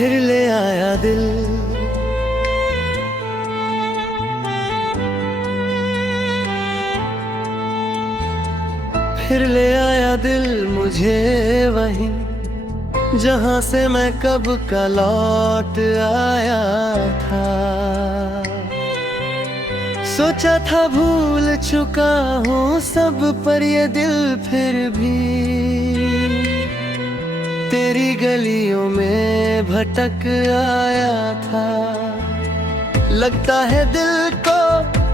फिर ले आया दिल। फिर ले आया दिल मुझे वहीं जहां से मैं कब का लौट आया था। सोचा था भूल चुका हूँ सब, पर ये दिल फिर भी तेरी गलियों में भटक आया था। लगता है दिल को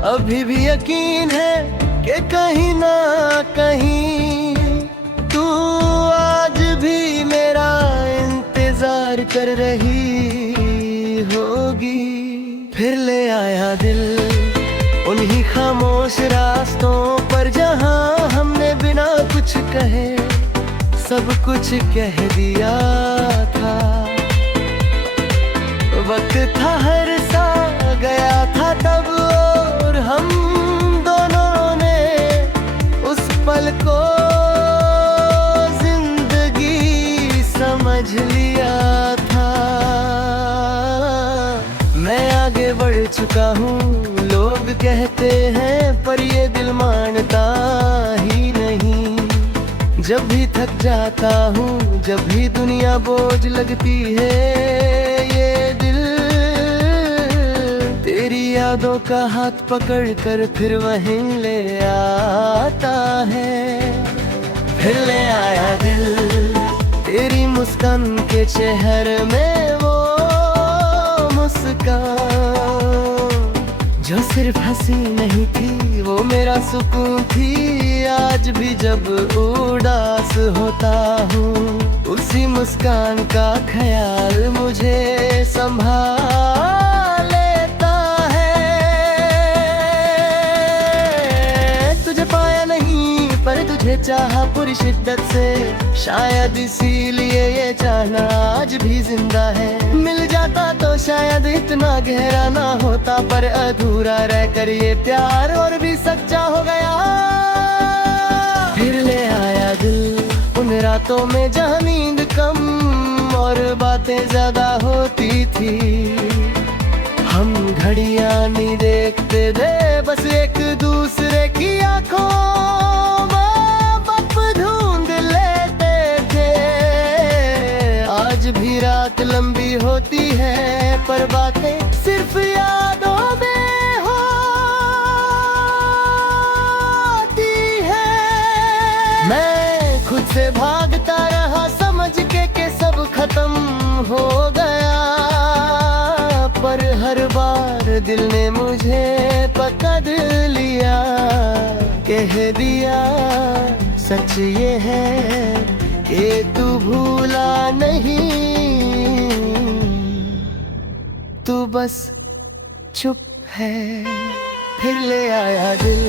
अभी भी यकीन है कि कहीं ना कहीं तू आज भी मेरा इंतजार कर रही होगी। फिर ले आया दिल उन्हीं खामोश रास्तों पर जहां हमने बिना कुछ कहे सब कुछ कह दिया था। वक्त था हर सा गया था तब, और हम दोनों ने उस पल को जिंदगी समझ लिया था। मैं आगे बढ़ चुका हूँ लोग कहते हैं, पर ये दिल मानता ही नहीं। जब भी थक जाता हूँ, जब भी दुनिया बोझ लगती है, ये दिल तेरी यादों का हाथ पकड़ कर फिर वहीं ले आता है। फिर ले आया दिल तेरी मुस्कान के चेहरे में वो मुस्कान जो सिर्फ हंसी नहीं थी, वो मेरा सुकून थी। आज भी जब उदास होता हूँ उसी मुस्कान का ख्याल मुझे संभाल लेता है। तुझे पाया नहीं पर तुझे चाहा पूरी शिद्दत से, शायद इसीलिए ये चाहना आज भी जिंदा है। मिल जाता तो शायद इतना गहरा ना होता, पर अधूरा रहकर ये प्यार और भी सच्चा हो गया। फिर ले आया दिल उन रातों में जहाँ नींद कम और बातें ज्यादा होती थी। हम घड़ियां नहीं देखते थे, बस एक दूसरे की आंखों में वक्त ढूंढ लेते थे। आज भी रात लंबी होती है, पर बातें सिर्फ यादों में खुद से भागता रहा समझ के सब खत्म हो गया, पर हर बार दिल ने मुझे पकड़ लिया। कह दिया सच ये है कि तू भूला नहीं, तू बस चुप है। फिर ले आया दिल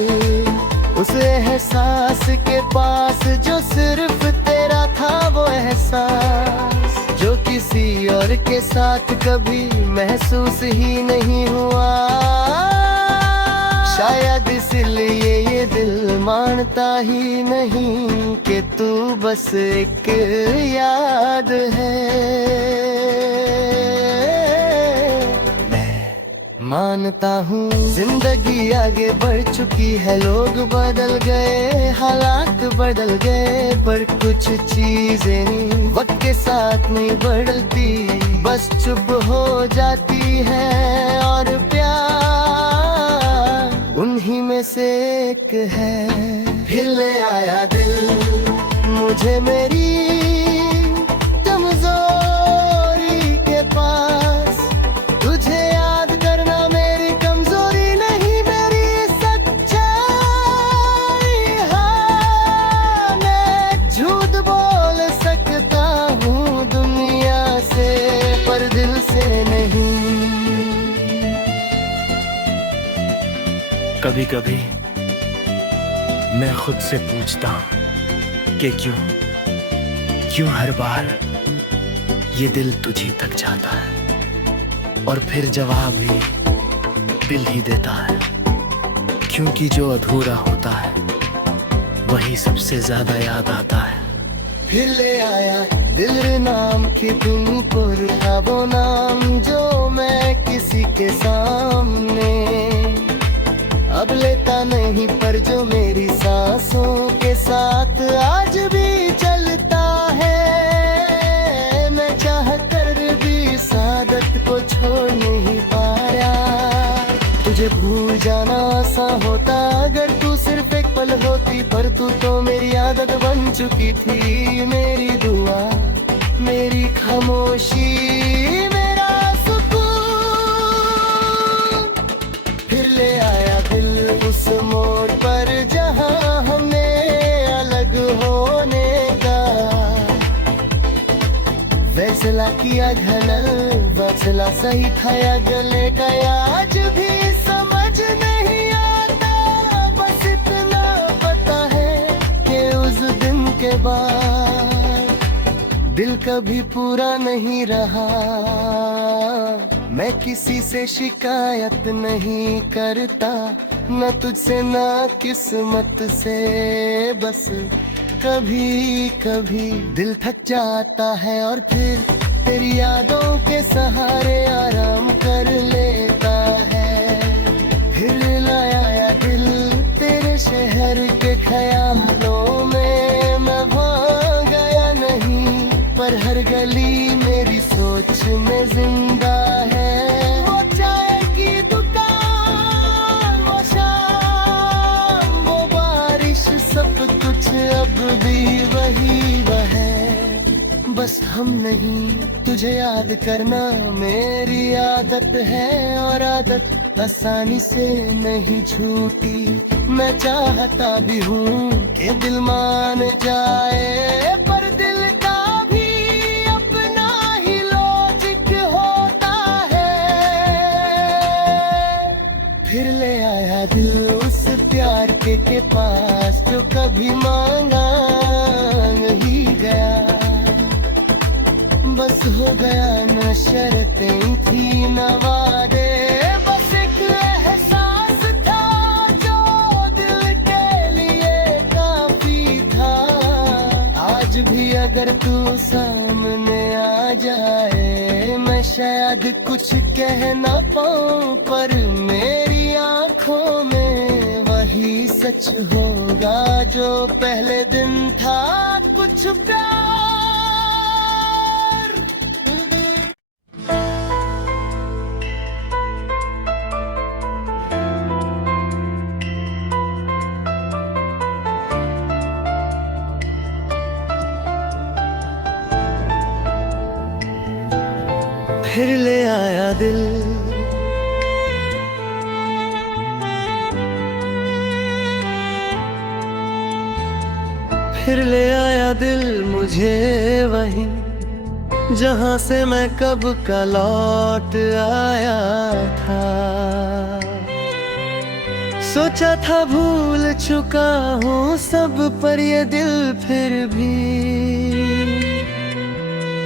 उस एहसास के पास जो सिर्फ तेरा था, वो एहसास जो किसी और के साथ कभी महसूस ही नहीं हुआ। शायद इसलिए ये दिल मानता ही नहीं कि तू बस एक याद है। मानता हूँ जिंदगी आगे बढ़ चुकी है, लोग बदल गए, हालात बदल गए, पर कुछ चीजें नहीं वक्त के साथ नहीं बदलती, बस चुप हो जाती है। और प्यार उन्हीं में से एक है। फिर ले आया दिल मुझे मेरी कमजोरी के पास, तुझे याद करना मेरी कमजोरी नहीं, मेरी सच्चाई। हाँ मैं झूठ बोल सकता हूँ दुनिया से, पर दिल से नहीं। कभी कभी मैं खुद से पूछता हूँ कि क्यों हर बार ये दिल तुझी तक जाता है, और फिर जवाब भी दिल ही देता है। क्योंकि जो अधूरा होता है वही सबसे ज्यादा याद आता है। फिर ले आया दिल नाम की तुम पर था वो नाम जो मैं किसी के सामने अब लेता नहीं, पर जो मेरी सांसों के साथ आज भी चलता है। मैं चाह कर भी इस आदत को छोड़ नहीं पाया। तुझे भूल जाना आसान होता अगर तू सिर्फ एक पल होती, पर तू तो मेरी आदत बन चुकी थी। मेरी दुआ, मेरी खामोशी, मेरा सुकून। फिर ले आया दिल उस मोड़ पर जहां हमने अलग होने का फैसला किया। घनल फैसला सही था या गले का, आज भी समझ नहीं आता। बस इतना पता है कि उस दिन के बाद दिल कभी पूरा नहीं रहा। मैं किसी से शिकायत नहीं करता, न तुझसे न किस्मत से। बस कभी कभी दिल थक जाता है और फिर तेरी यादों के सहारे आराम कर लेता है। फिर लाया दिल तेरे शहर के ख्यालों में। मैं वहाँ गया नहीं, पर हर गली मेरी सोच में जिंदा है। वो चाय की दुकान, वो शाम, वो बारिश, सब कुछ अब भी वही है। बस हम नहीं, तुझे याद करना मेरी आदत है, और आदत आसानी से नहीं छूटी। मैं चाहता भी हूँ कि दिल मान जाए, पर दिल का भी अपना ही लॉजिक होता है। फिर ले आया दिल उस प्यार के पास जो कभी मांगा नहीं गया। बस हो गया न शर्तें थी न वादे, बस एक एहसास था जो दिल के लिए काफी था। आज भी अगर तू सामने आ जाए, मैं शायद कुछ कह ना पाऊं, पर मेरी आंखों में वही सच होगा जो पहले दिन था। कुछ प्यार फिर ले आया दिल, फिर ले आया दिल मुझे वहीं जहां से मैं कब का लौट आया था। सोचा था भूल चुका हूँ सब, पर ये दिल फिर भी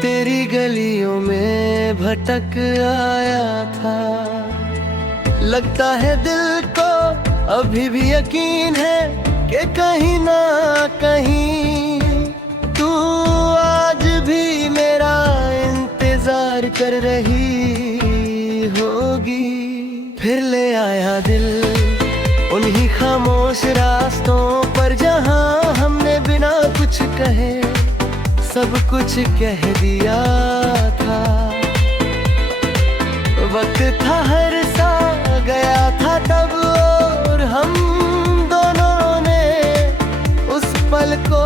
तेरी गलियों में भटक आया था। लगता है दिल को अभी भी यकीन है कि कहीं ना कहीं तू आज भी मेरा इंतजार कर रही होगी। फिर ले आया दिल उन्हीं खामोश रास्तों पर जहां हमने बिना कुछ कहे सब कुछ कह दिया था। वक्त था हर सा गया था तब, और हम दोनों ने उस पल को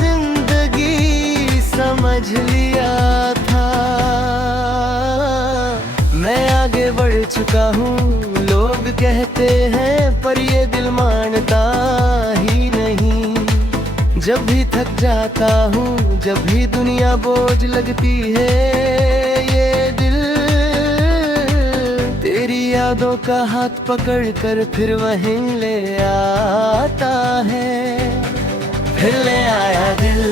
जिंदगी समझ लिया था। मैं आगे बढ़ चुका हूँ लोग कहते हैं, पर ये दिल मानता ही नहीं। जब भी थक जाता हूँ, जब भी दुनिया बोझ लगती है, ये दिल तेरी यादों का हाथ पकड़ कर फिर वहीं ले आता है। फिर ले आया दिल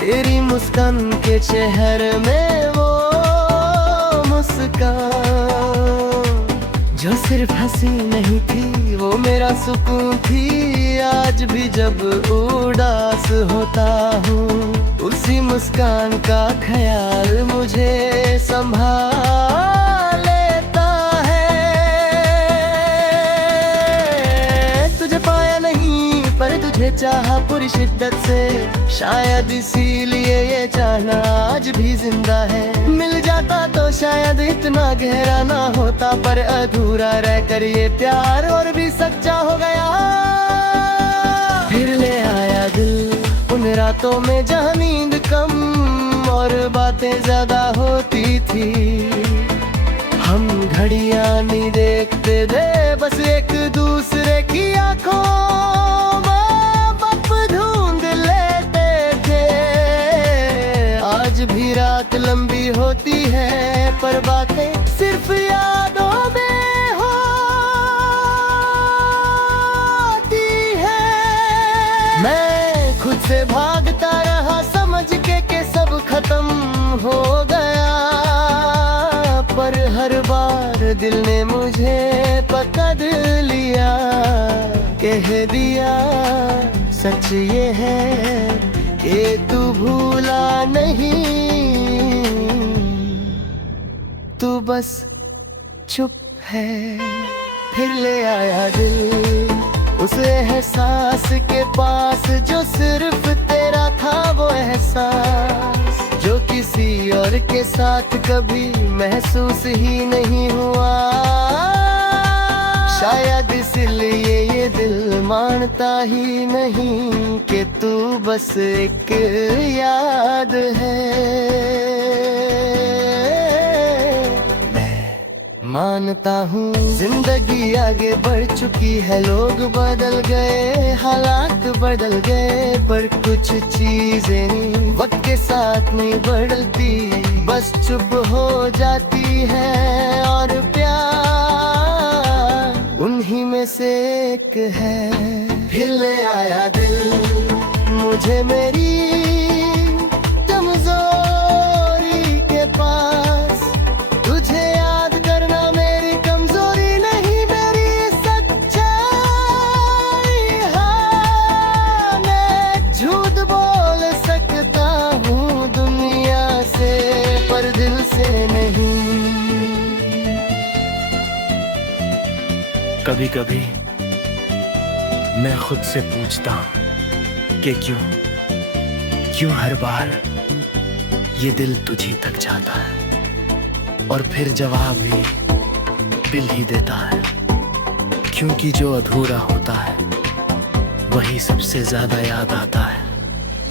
तेरी मुस्कान के चेहरे में वो मुस्कान जो सिर्फ हंसी नहीं थी वो मेरा सुकून थी। आज भी जब उदास होता हूँ उसी मुस्कान का ख्याल मुझे संभाल लेता है। तुझे पाया नहीं पर तुझे चाहा पूरी शिद्दत से, शायद इसीलिए ये चाहना आज भी जिंदा है। मिल जाता तो शायद इतना गहरा ना होता, पर अधूरा रहकर ये प्यार और भी सच्चा हो गया। फिर ले आया दिल उन रातों में जहाँ नींद कम और बातें ज्यादा होती थी। हम घड़ियां नहीं देखते थे, बस एक दूसरे की आंखों भी रात लंबी होती है पर बातें सिर्फ यादों में होती है। मैं खुद से भागता रहा समझ के सब खत्म हो गया, पर हर बार दिल ने मुझे पकड़ लिया। कह दिया सच ये है कि तू भूला नहीं, तू बस चुप है। फिर ले आया दिल उस एहसास के पास जो सिर्फ तेरा था, वो एहसास जो किसी और के साथ कभी महसूस ही नहीं हुआ। शायद इसलिए ये दिल मानता ही नहीं कि तू बस एक याद है। मानता हूँ जिंदगी आगे बढ़ चुकी है, लोग बदल गए, हालात बदल गए, पर कुछ चीजें वक्त के साथ नहीं बदलती, बस चुप हो जाती है। और प्यार उन्हीं में से एक है। फिर ले आया दिल मुझे मेरी कमजोरी के पास, तुझे याद करना मेरी कमजोरी नहीं, मेरी सच्चाई। हाँ मैं झूठ बोल सकता हूँ दुनिया से, पर दिल से नहीं। कभी कभी मैं खुद से पूछता हूँ कि क्यों हर बार ये दिल तुझी तक जाता है, और फिर जवाब भी दिल ही देता है। क्योंकि जो अधूरा होता है वही सबसे ज्यादा याद आता है।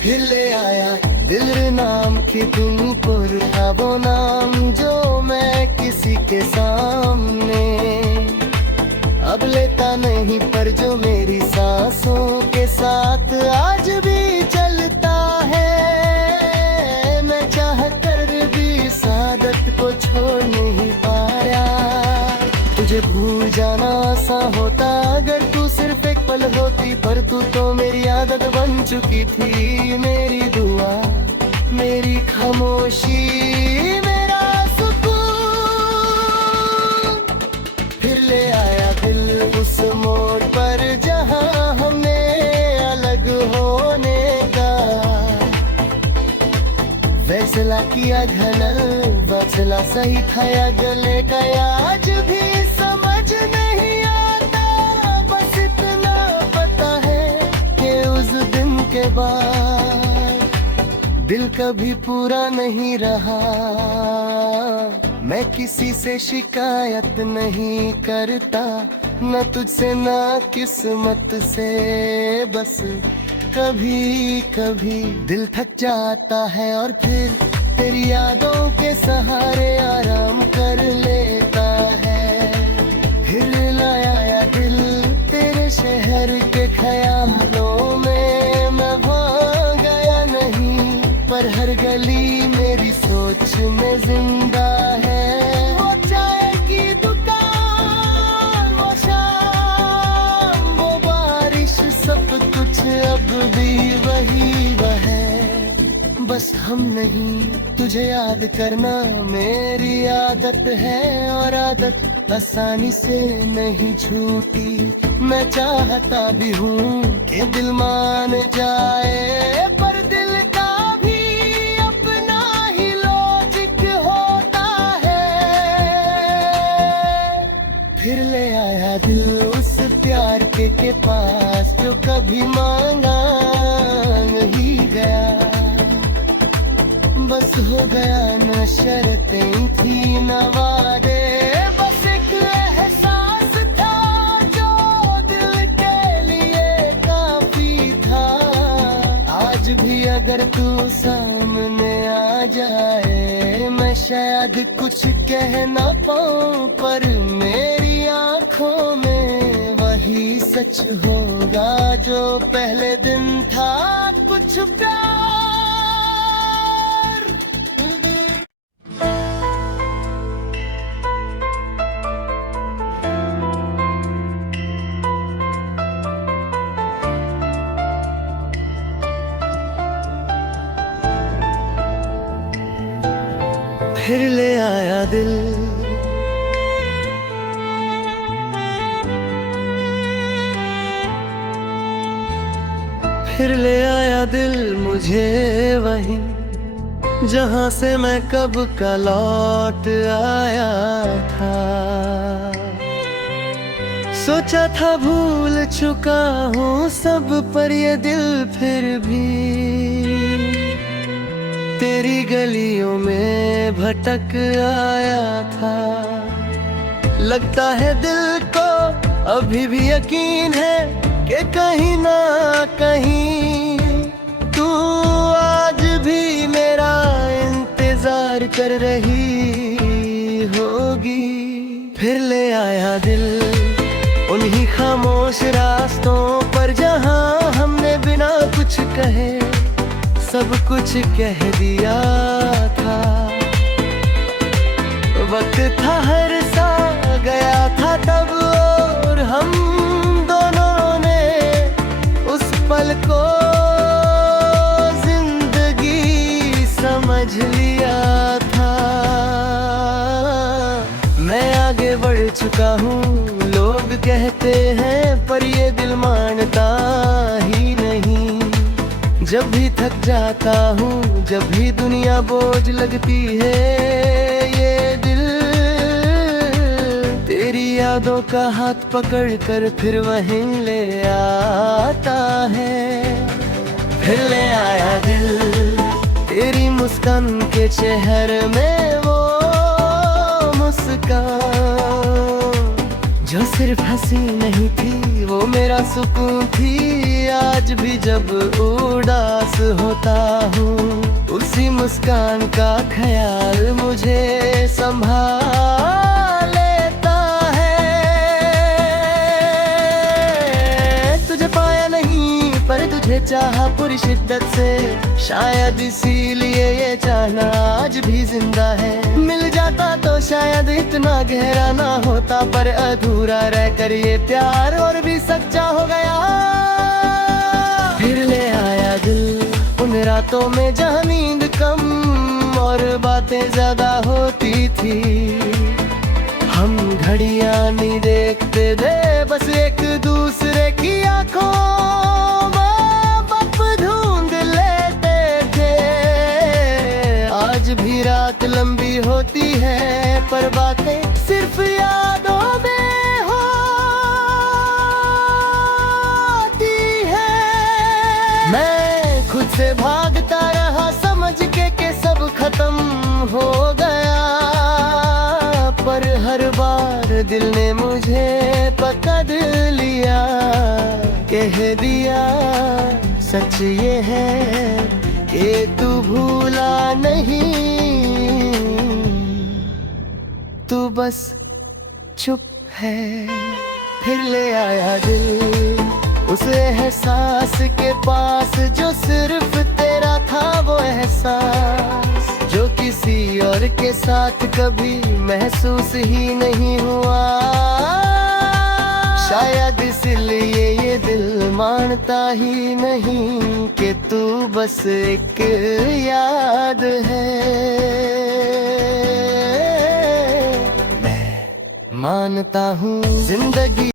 फिर ले आया दिल नाम की तुम पर था वो नाम जो मैं किसी के सामने अब लेता नहीं, पर जो मेरी सांसों के साथ आज भी चलता है। मैं चाह कर भी इस आदत को छोड़ नहीं पाया। तुझे भूल जाना आसान होता अगर तू सिर्फ एक पल होती, पर तू तो मेरी आदत बन चुकी थी। मेरी दुआ मेरी खामोशी मेरा सुकून। फिर ले आया दिल उस मोड़ पर जहां हमने अलग होने का फैसला किया। घनल फैसला सही था या गले का, आज भी समझ नहीं आता। बस इतना पता है कि उस दिन के बाद दिल कभी पूरा नहीं रहा। मैं किसी से शिकायत नहीं करता, न तुझसे न किस्मत से। बस कभी कभी दिल थक जाता है और फिर तेरी यादों के सहारे आराम कर लेता है। फिर लाया दिल तेरे शहर के ख्यालों में, मैं वहाँ गया नहीं, पर हर गली मेरी सोच में जिंदा है। वो चाय की दुकान, वो शाम, वो बारिश, सब कुछ अब भी वही है। बस हम नहीं, तुझे याद करना मेरी आदत है, और आदत आसानी से नहीं छूटी। मैं चाहता भी हूँ कि दिल मान जाए, पर दिल का भी अपना ही लॉजिक होता है। फिर ले आया दिल उस प्यार के पास जो कभी मांगा नहीं गया। बस हो गया न शर्तें थी न वादे, बस एक एहसास था जो दिल के लिए काफी था। आज भी अगर तू सामने आ जाए, मैं शायद कुछ कह ना पाऊं, पर मेरी आंखों में वही सच होगा जो पहले दिन था कुछ प्यार। फिर ले आया दिल फिर ले आया दिल मुझे वहीं जहां से मैं कब का लौट आया था। सोचा था भूल चुका हूँ सब, पर ये दिल फिर भी तेरी गलियों में भटक आया था। लगता है दिल को अभी भी यकीन है कि कहीं ना कहीं तू आज भी मेरा इंतजार कर रही होगी। फिर ले आया दिल उन्हीं खामोश रास्तों पर जहां हमने बिना कुछ कहे सब कुछ कह दिया था। वक्त था हर सा गया था तब, और हम दोनों ने उस पल को जिंदगी समझ लिया था। मैं आगे बढ़ चुका हूँ लोग कहते हैं, पर ये दिल मानता ही नहीं। जब भी थक जाता हूँ, जब भी दुनिया बोझ लगती है, ये दिल तेरी यादों का हाथ पकड़ कर फिर वहीं ले आता है। फिर ले आया दिल तेरी मुस्कान के चेहरे में वो मुस्कान जो सिर्फ हंसी नहीं थी, वो मेरा सुकून थी। आज भी जब उदास होता हूँ, उसी मुस्कान का ख्याल मुझे संभाल लेता है। तुझे पाया नहीं पर तुझे चाहा पूरी शिद्दत से, शायद इसीलिए ये चाहना आज भी जिंदा है। मिल जाता तो शायद इतना गहरा ना होता, पर अधूरा रहकर ये प्यार और भी सच्चा हो गया। फिर ले आया दिल उन रातों में जहाँ नींद कम और बातें ज्यादा होती थी। हम घड़ियां नहीं देखते थे, बस एक दूसरे की आंखों में वक्त ढूंढ लेते थे। आज भी रात लंबी होती है, पर बातें सिर्फ यादों में खुद से भागता रहा समझ के सब खत्म हो गया, पर हर बार दिल ने मुझे पकड़ लिया। कह दिया सच ये है कि तू भूला नहीं, तू बस चुप है। फिर ले आया दिल उस एहसास के पास जो सिर्फ तेरा था, वो एहसास जो किसी और के साथ कभी महसूस ही नहीं हुआ। शायद इसलिए ये दिल मानता ही नहीं कि तू बस एक याद है। मैं मानता हूँ जिंदगी